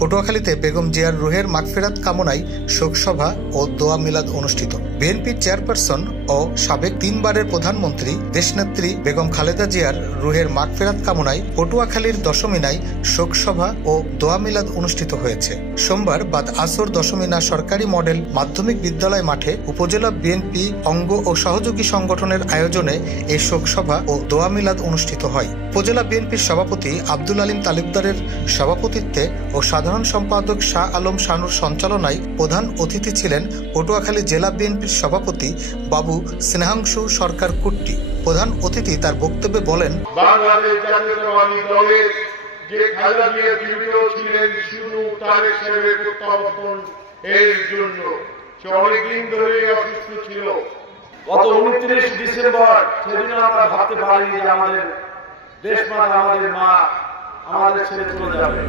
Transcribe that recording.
পটুয়াখালীতে বেগম জিয়ার রুহের মাগফিরাত কামনায় শোকসভা ও দোয়া মিলাদ অনুষ্ঠিত। বিএনপির চেয়ারপারসন ও সাবেক 3 বারের প্রধানমন্ত্রী দেশনেত্রী বেগম খালেদা জিয়ার রুহের মাগফিরাত কামনায় পটুয়াখালীর দশমিনায় শোকসভা ও দোয়া মিলাদ অনুষ্ঠিত হয়েছে। সোমবার বাদ আসর দশমিনা সরকারি মডেল মাধ্যমিক বিদ্যালয় মাঠে উপজেলা বিএনপি অঙ্গ ও সহযোগী সংগঠনের আয়োজনে এই শোকসভা ও দোয়া মিলাদ অনুষ্ঠিত হয়। উপজেলা বিএনপির সভাপতি আব্দুল আলিম তালুকদারের সভাপতিত্বে ও সাধারণ সম্পাদক শাহ আলম শানুর সঞ্চালনায় প্রধান অতিথি ছিলেন পটুয়াখালী জেলা বিএনপির সভাপতি বাবু স্নেহাংশু সরকার কুট্টি। প্রধান অতিথি তার বক্তব্যে বলেন, বাংলাদেশ জাতীয়তাবাদী দলের যে খালেদা জিয়া জীবিত ছিলেন শুধু তারেক সাহেবের প্রত্যাবর্তন এর জন্য। সে অনেকদিন ধরে অসুস্থ ছিল। গত 29 ডিসেম্বর সেদিন আমরা ভাবতে পারিনি যে আমাদের দেশ মাতা, আমাদের মা আমাদের ছেড়ে চলে যাবে।